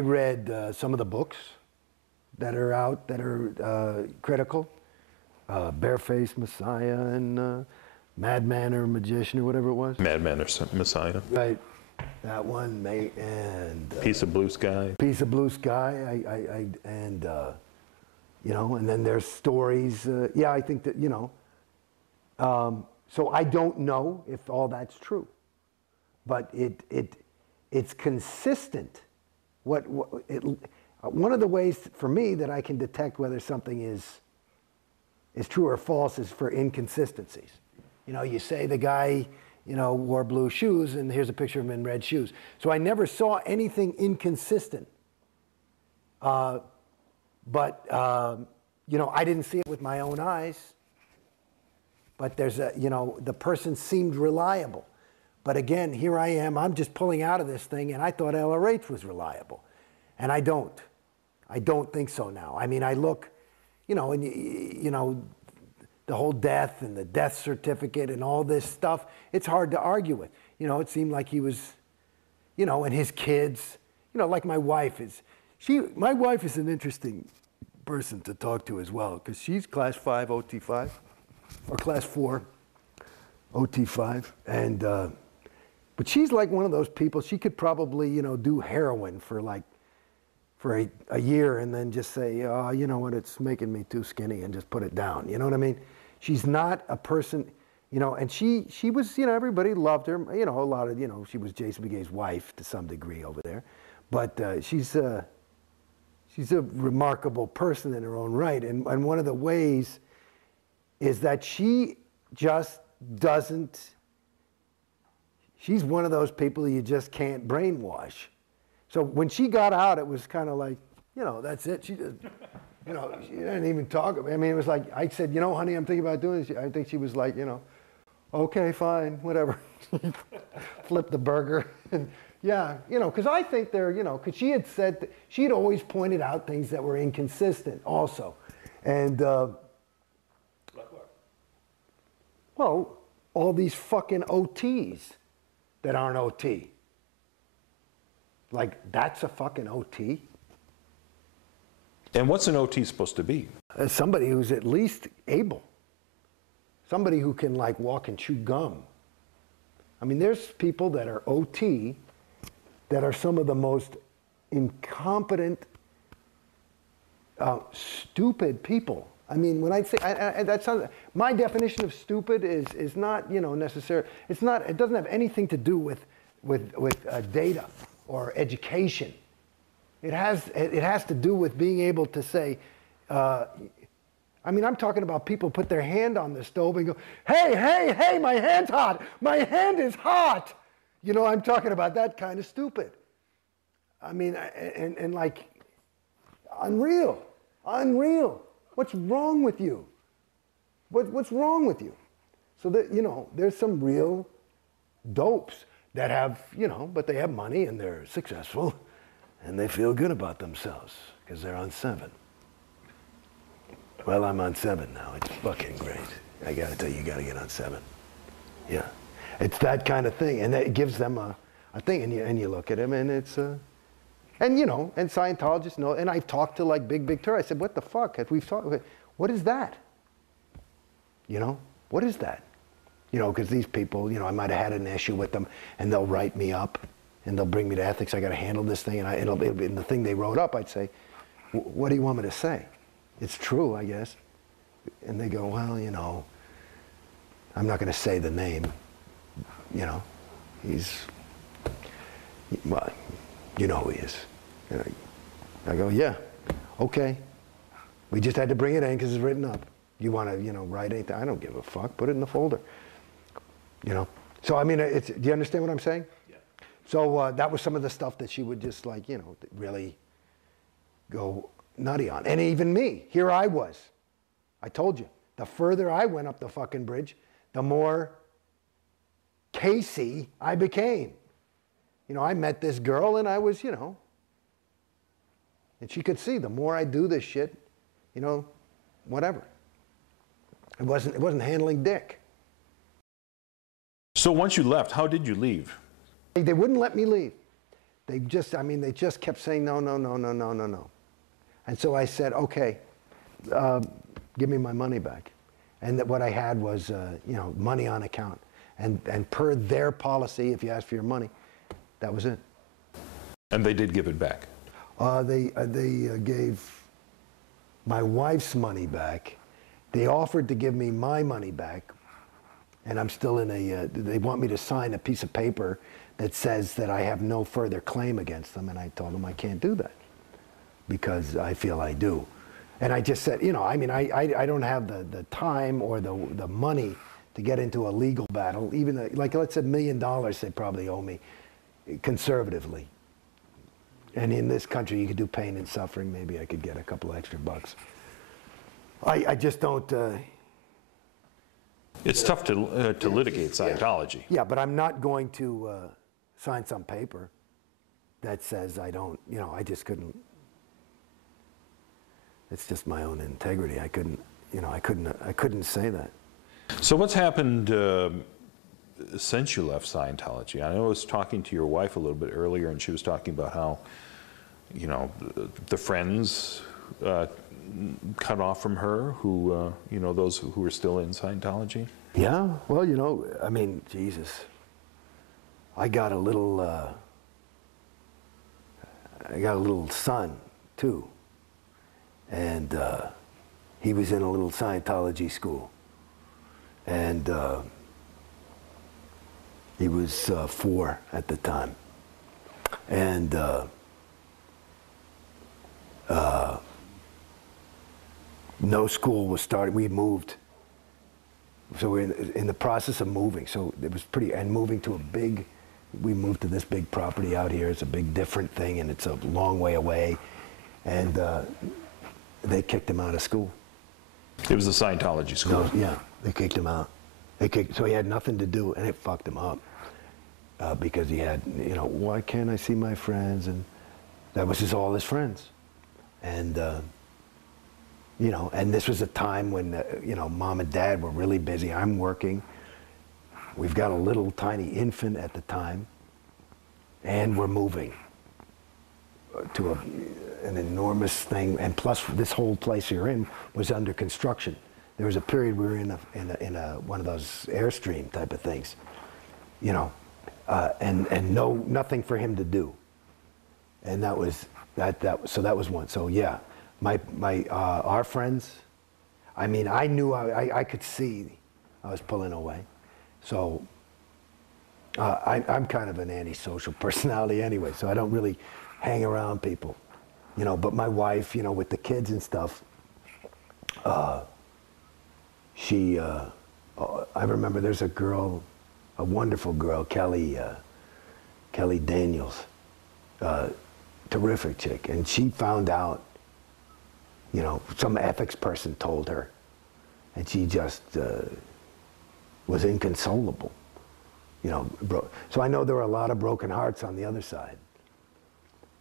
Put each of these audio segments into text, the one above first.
I read some of the books that are out that are critical. Barefaced Messiah and Madman or Magician or whatever it was. Madman or Messiah. Right. That one, mate, and... Piece of Blue Sky. Piece of Blue Sky, and then there's stories. Yeah, I think that, so I don't know if all that's true, but it's consistent. One of the ways for me that I can detect whether something is true or false is for inconsistencies. You say the guy, wore blue shoes, and here's a picture of him in red shoes. So I never saw anything inconsistent. But I didn't see it with my own eyes. But there's the person seemed reliable. But again, here I am, I'm just pulling out of this thing, and I thought LRH was reliable. And I don't. I don't think so now. I mean, I look, and the whole death and the death certificate and all this stuff, it's hard to argue with. It seemed like he was, and his kids, like my wife is. My wife is an interesting person to talk to as well, because she's class 5 OT5, or class 4 OT5, and, but she's like one of those people, she could probably, do heroin for a year and then just say, oh, you know what, it's making me too skinny, and just put it down. You know what I mean? She's not a person, and she was, everybody loved her. A lot of, she was Jason Beghe's wife to some degree over there. But she's a remarkable person in her own right. And one of the ways is that she just doesn't, she's one of those people you just can't brainwash. So when she got out, it was kind of like, that's it. She just... she didn't even talk. I mean, it was like, I said, honey, I'm thinking about doing this. I think she was like, okay, fine, whatever. Flip the burger. And yeah, because I think they're, because she had said, she had always pointed out things that were inconsistent also. And, well, all these fucking OTs that aren't OT. Like, that's a fucking OT? And what's an OT supposed to be? Somebody who's at least able. Somebody who can walk and chew gum. I mean, there's people that are OT that are some of the most incompetent, stupid people. I mean, when I say, that sounds, my definition of stupid is not, necessary. It's not, it doesn't have anything to do with data or education. It has to do with being able to say, I'm talking about people put their hand on the stove and go, hey, my hand's hot. My hand is hot. I'm talking about that kind of stupid. I mean, and unreal. What's wrong with you? What's wrong with you? So that, there's some real dopes that have, but they have money and they're successful. And they feel good about themselves because they're on 7. Well, I'm on 7 now. It's fucking great. I got to tell you, you got to get on 7. Yeah. It's that kind of thing. And it gives them a thing. And you look at them and it's, and Scientologists know. And I've talked to Big Tur. I said, what the fuck? We've talked, what is that? What is that? Because these people, I might have had an issue with them and they'll write me up. And they'll bring me to ethics. I got to handle this thing, and it'll be in the thing they wrote up. I'd say, "What do you want me to say? It's true, I guess." And they go, "Well, I'm not going to say the name. He's, well, you know who he is." And I go, "Yeah, okay. We just had to bring it in because it's written up. You want to, write anything? I don't give a fuck. Put it in the folder. So I mean, do you understand what I'm saying? So that was some of the stuff that she would just really go nutty on. And even me, here I was. I told you, the further I went up the fucking bridge, the more Casey I became. I met this girl and I was, and she could see the more I do this shit, whatever. It wasn't handling dick. So once you left, how did you leave? They wouldn't let me leave. They just kept saying no, no, no, no, no, no, no. And so I said, okay, give me my money back. And that what I had was, money on account. And per their policy, if you ask for your money, that was it. And they did give it back? They gave my wife's money back. They offered to give me my money back. And I'm still in they want me to sign a piece of paper that says that I have no further claim against them. And I told them I can't do that because I feel I do. And I just said, I don't have the time or the money to get into a legal battle. Even like, let's say $1 million they probably owe me conservatively. And in this country, you could do pain and suffering. Maybe I could get a couple extra bucks. I just don't. It's tough to litigate Scientology. Yeah, but I'm not going to sign some paper that says I don't. I just couldn't. It's just my own integrity. I couldn't say that. So what's happened since you left Scientology? I know I was talking to your wife a little bit earlier, and she was talking about how, the friends cut off from her who, those who were still in Scientology. Yeah, well, Jesus. I got a little son too, and he was in a little Scientology school, and he was 4 at the time, and no school was started. We moved, so we're in the process of moving. So it was and moving to we moved to this big property out here. It's a big different thing, and it's a long way away, and they kicked him out of school. It was a Scientology school. No, yeah, they kicked him out. So he had nothing to do, and it fucked him up because he had, why can't I see my friends? And that was all his friends. And, and this was a time when, Mom and Dad were really busy. I'm working. We've got a little tiny infant at the time, and we're moving to an enormous thing. And plus, this whole place you're in was under construction. There was a period we were in one of those Airstream type of things, and nothing for him to do. And that was so that was one. So yeah, our friends. I knew I could see I was pulling away. So I'm kind of an antisocial personality anyway. So I don't really hang around people, But my wife, with the kids and stuff. I remember there's a girl, a wonderful girl, Kelly Daniels, terrific chick, and she found out, some ethics person told her, and she just was inconsolable, So I know there were a lot of broken hearts on the other side,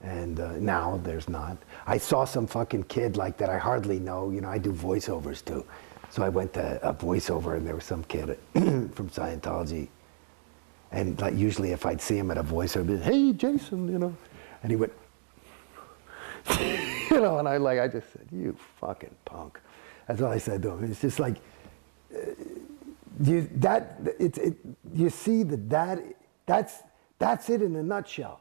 and now there's not. I saw some fucking kid like that I hardly know, I do voiceovers too. So I went to a voiceover, and there was some kid from Scientology. And like usually if I'd see him at a voiceover, I'd be, hey, Jason, And he went, and I just said, you fucking punk. That's all I said to him. It's just like, you see that's it in a nutshell.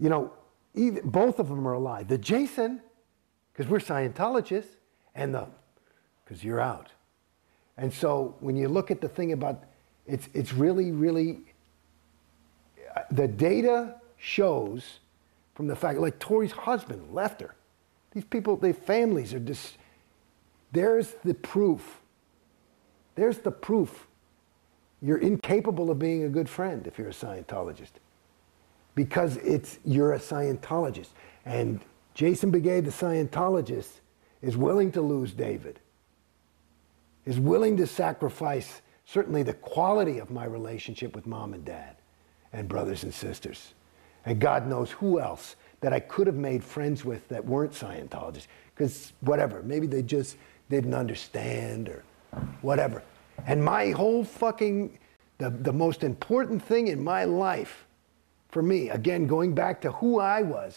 Both of them are alive. The Jason, because we're Scientologists, and because you're out. And so when you look at the thing about, it's really, really, the data shows from the fact, like Tori's husband left her. These people, their families are just, there's the proof. There's the proof. You're incapable of being a good friend if you're a Scientologist. Because you're a Scientologist. And Jason Beghe, the Scientologist, is willing to lose David, is willing to sacrifice certainly the quality of my relationship with Mom and Dad and brothers and sisters. And God knows who else that I could have made friends with that weren't Scientologists. Because whatever, maybe they just didn't understand or whatever. And my whole fucking, the most important thing in my life for me, again, going back to who I was.